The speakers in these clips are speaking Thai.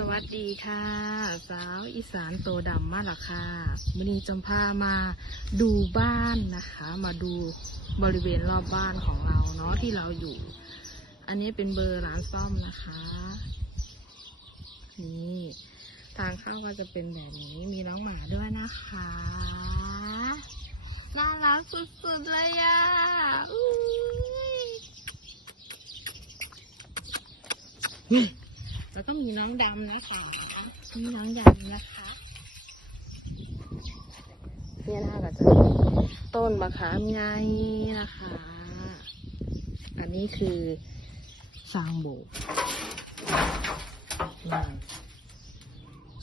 สวัสดีค่ะ สาวอีสานโตดำมาและค่ะวันนี้จำพามาดูบ้านนะคะ มาดูบริเวณรอบบ้านของเราเนาะที่เราอยู่ อันนี้เป็นเบอร์ร้านซ่อมนะคะ นี่ทางเข้าก็จะเป็นแบบนี้มีน้องหมาด้วยนะคะ น่ารักสุดๆเลยอะอุ๊ย แล้วก็มีน้องดำนะคะมีน้องดำนะคะเนี่ยนะคะก็จะต้นมะขามไงนะคะ อันนี้คือซางโบกอืม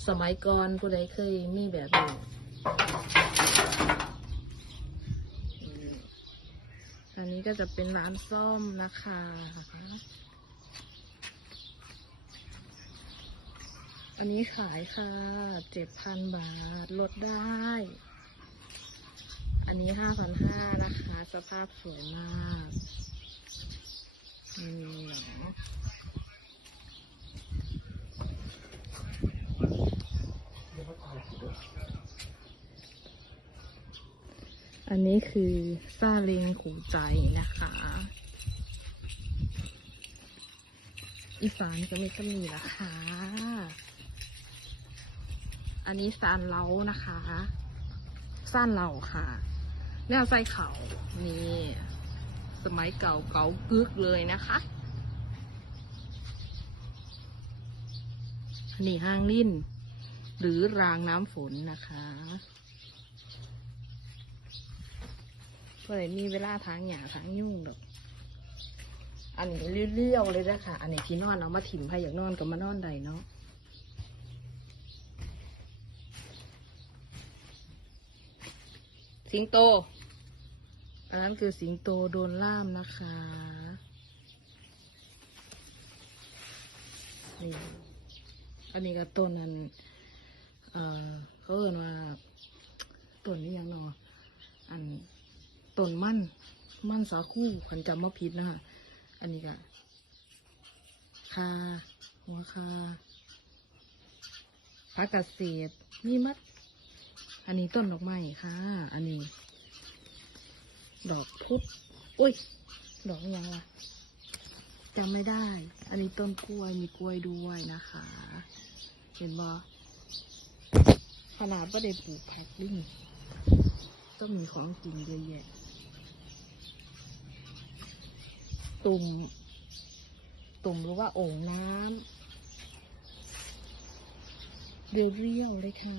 สมัยก่อนผู้ใดเคยมีแบบนี้อันนี้ก็จะเป็นร้านซ่อมนะคะ อันนี้ขายค่ะเจ็ดพันบาท ลดได้ อันนี้ห้าพันห้านะคะ สภาพสวยมากนี่เนาะอันนี้คือซาเลงขู่ใจนะคะ อีสานก็มีก็มีนะคะ อันนี้ซานเล้านะคะซานเหล่าค่ะ แนวไส้เขานี่สมัยเก่าเก่ากึกเลยนะคะนนี้ห้างลิ่นหรือรางน้ำฝนนะคะก็เลยมีเวลาทางหยาทางยุ่งดอกอันนี้เลี้ยวๆเลยนะคะอันนี้ที่นอนเอามาถิ่มให้อยากนอนก็มานอนใดเนาะ สิงโต อันนั้นคือสิงโตโดนล่ามนะคะนี่อันนี้ก็ต้นนั้นเออเขาเอ่ยว่าต้นนี้ยังเนาะอันต้นมั่นมั่นสาคูขันจำว่าผิดนะคะอันนี้ก็คาหัวคาพักเกษตรมีมัด อันนี้ต้นดอกไม้ค่ะ อันนี้ ดอกพุธอุ้ย ดอกอยังวะจำไม่ได้ อันนี้ต้นกล้วยมีกล้วยด้วยนะคะ เห็นบ่ขนาดว่าได้ปลูกผักดิ่งต้องมีของกินเยอะแยะ ตุ่ม ตุ่มหรือว่าโอ่งน้ำเรียวๆเลยค่ะ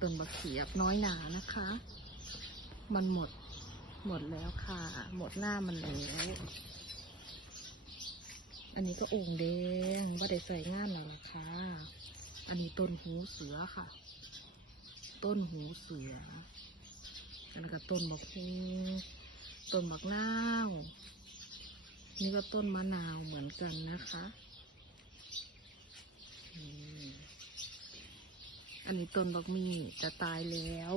ต้นบักเขียบน้อยหนานะคะ มันหมดหมดแล้วค่ะ หมดหน้ามันแล้วอันนี้ก็โอ่งแดงว่าได้ใส่งานหรอค่ะ อันนี้ต้นหูเสือค่ะ ต้นหูเสืออันนี้ก็ต้นบักฮูต้นบักนาวนี่ก็ต้นมะนาวเหมือนกันนะคะ อันนี้ต้นบักมี่จะตายแล้ว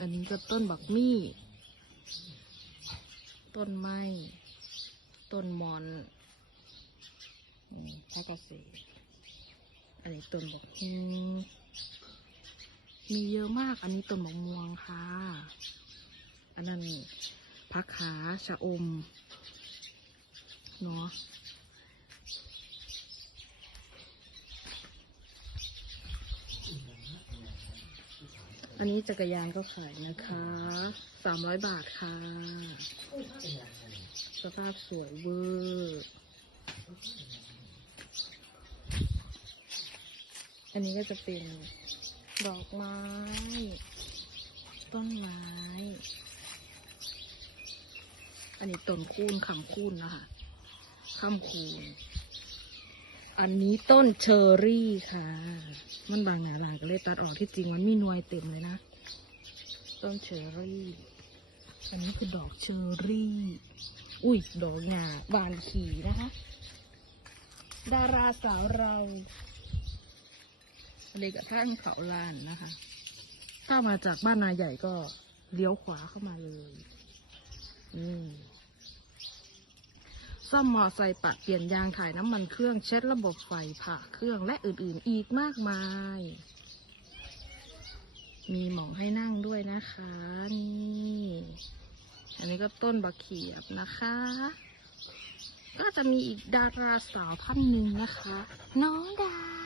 อันนี้ก็ต้นบักมี่ ต้นไม้ ต้นมอนอืมพระเกษตรอันนี้ต้นบักฮุงมีเยอะมาก อันนี้ต้นบักม่วงค่ะ อันนั้นพักขาชะอม เนาะ อันนี้จักรยานก็ขายนะคะสามร้อยบาทค่ะ สภาพสวยเวอร์อันนี้ก็จะเป็นดอกไม้ ต้นไม้ อันนี้ต้นคูนคำคูนนะคะคำคูน อันนี้ต้นเชอร์รี่ค่ะ มันบางหนาหลายก็เลยตัดออกที่จริงมันมีนวยเต็มเลยนะ ต้นเชอร์รี่ อันนี้คือดอกเชอร์รี่ อุ้ยดอกหนาบานขี่นะคะ ดาราสาวเราเลยกระทั่งเขาลานนะคะ ถ้ามาจากบ้านนาใหญ่ก็เลี้ยวขวาเข้ามาเลย อืม ซ่อมมอไซค์ปัดเปลี่ยนยางถ่ายน้ำมันเครื่องเช็ดระบบไฟผ่าเครื่องและอื่นๆอีกมากมาย มีหมองให้นั่งด้วยนะคะนี่อันนี้ก็ต้นบะเขียบนะคะ ก็จะมีอีกดาราสาวท่านหนึ่งนะคะ น้องดา